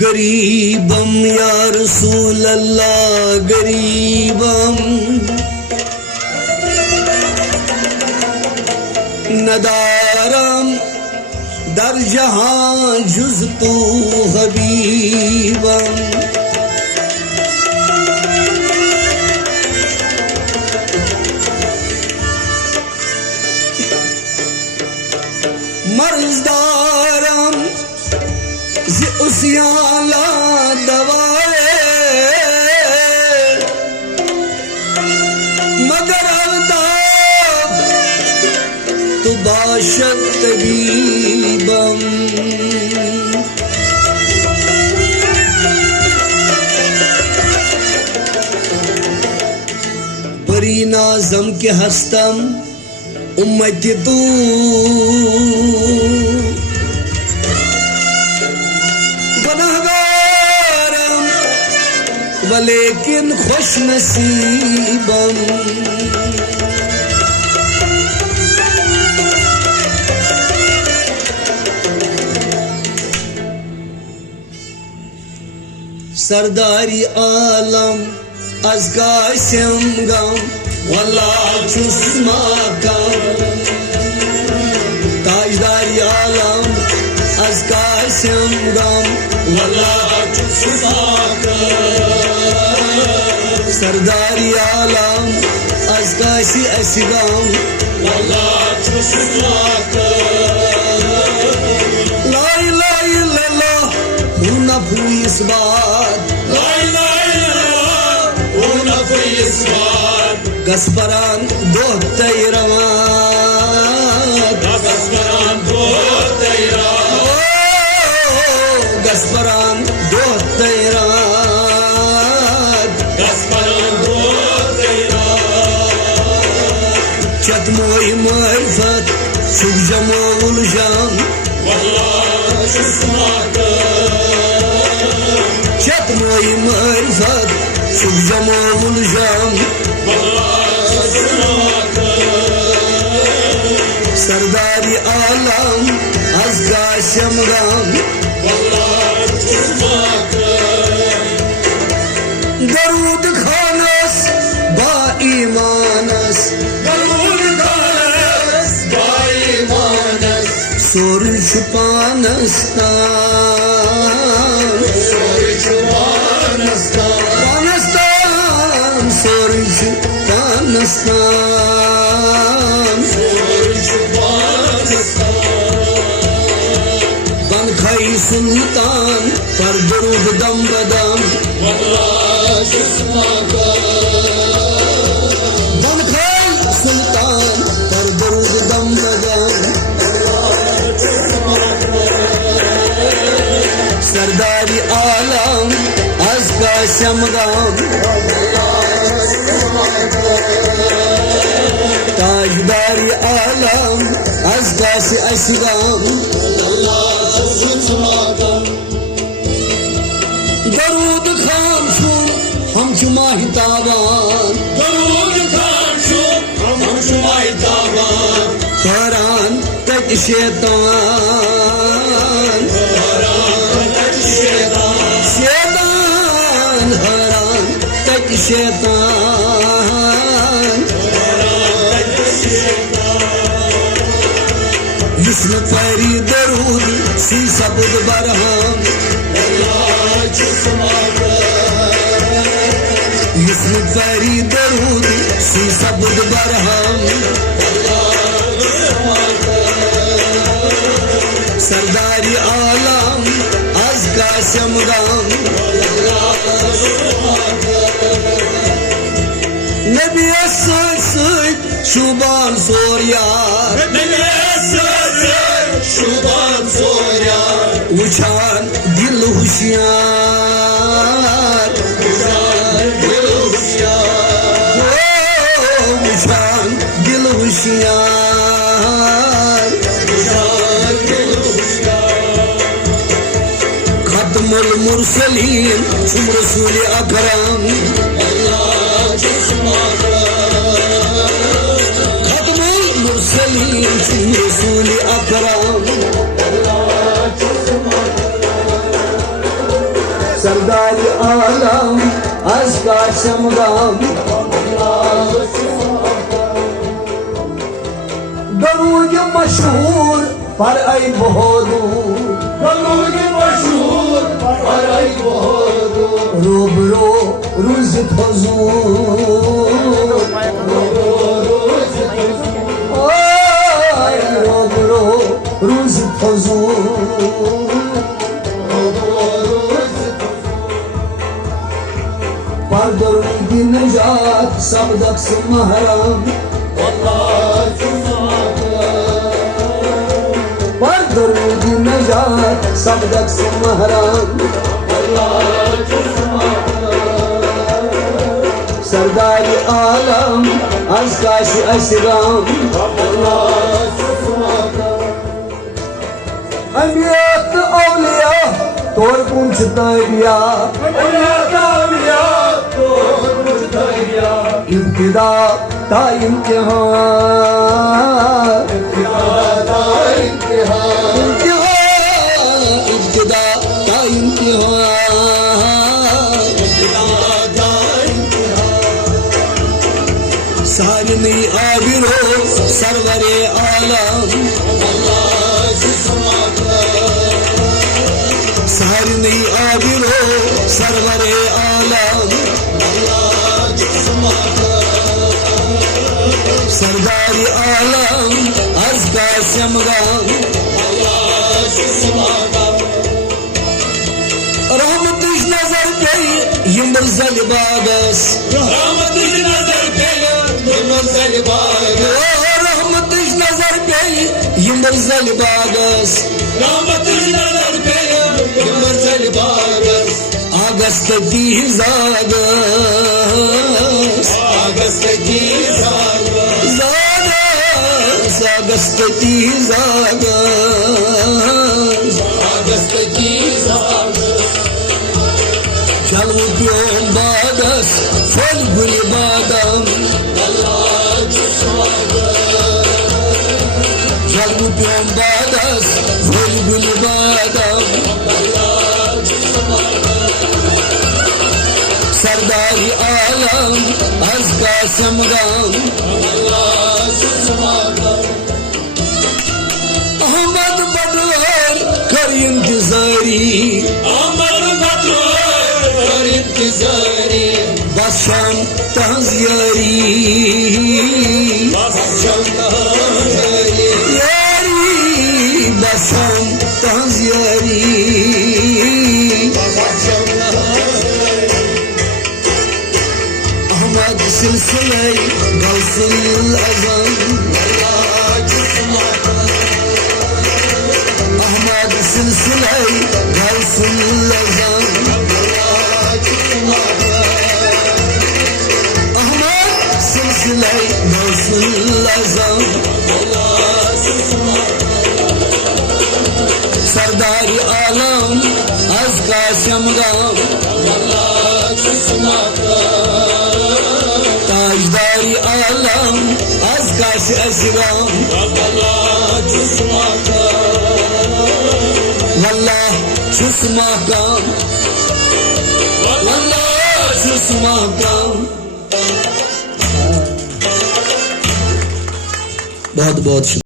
गरीबम या रसूल अल्लाह गरीबम नदारम दर जहां जुज तू हबीबम मर्जदारम उसियाला दवाए मगर अल्ताफ तू बाशत तबीबम बरी नाज़म के हस्तम उम्मत तू लेकिन खुश नसीबम सरदारी आलम अज़गाशम गम वल्लाह चुस्मा कम ताजदारी आलम अज़गाशम गम वल्लाह चुस्मा सरदारी आलम अज़गाशी असगम वल्लाह चुस्मा ला इलाहा इल्लल्लाह हु नफू इस्बात ला इलाहा इल्लल्लाह हु नफू इस्बात गस्परान दो तैरवान गस्परान दो तैरवान गस्परान दो तैरवान चतमोई मारिफत शुभ जमाउल जाम वल्लाह चुस्मा चतमोई मारिफत शुभ जमाउल जाम वल्लाह चुस्मा सरदारी आलम अज़गाशम गम वल्लाह चुस्मा दरूद खानस बा ईमानस सोर छुपानस्तान सोर छुपानस्तान सोर छुपानस्तान सोर छुपानस्तान बन खाई सुल्तान पर दरूद दम बदम वल्लाह चुस्मा बन खाई सुल्तान पर दरूद दम बदम सरदारी आलम अज़गाशम गम ताजदारी आलम अज़गाशी असगम दरूद खान छुम हम चुमाही ताबान दरूद खान छुम हम चुमाही ताबान हैरान तक शैतान शैतान हैरान तक शैतान जिस्म परी दरूद सी सबुद बरहम जिस्म परी दरूद सी सबुद बरहम सरदारी आलम अज़गाशम गम नबी असद शुबान सोर यार नबी असद शुबान सोर यार उछान दिल होशियार उछान दिल होशियार उछान दिल होशियार खत्म खत्मुल मुरसलीन छुम रसूल अकरम खत्मुल मुरसलीन छुम रसूल अकरम सरदार आलम अज़का शमगाम दरूद मशहूर पर आई बहुत दरूद मशहूर पर आई बहुत रूबरो रुज़ हुज़ूर रूबरो रुज़ हुज़ूर पर दरूद नजात सबदक से महरम पर दरूद नजात सबदक से महरम सरदार आलम अज़का असगाम अमियत औलिया तोर कुछ तैरिया इब्तिदा ता इम्तिहान इब्तिदा ता इम्तिहान सारनी आबिरो सरवरे आलम सारनी आबिरो सरवरे आलम सरदार आलम अज़का शमगाम रहमतुश नजर पे यमरज़ल बागस रहमतुश नजर पे यमरज़ल बागस रहमतुश नजर पे यमरज़ल बागस रहमतुश नजर पे यमरज़ल बागस अगस्त की जागस अगस्त की जागस अगस्त की जागस अगस्त की जागस चलो प्योम बागस फल गुल बादम चलो प्योम बागस फल गुल बादम सरदार आलम अज़का शमगाम अहमद बदर कर इंतजारी अहमद बदर कर इंतजारी बशम तहज़ियारी बशम तहज़ियारी यारी बशम तहज़ियारी सिलसिले गौसुल आज़म अहमद सिलसिले गौसुल आज़म अहमद सिलसिले गौसुल आज़म सरदार आलम अज़का शमगाम ताजदारी आलम अज़का असगाम वल्लाह चुस्मा काम वल्लाह चुस्मा काम बहुत बहुत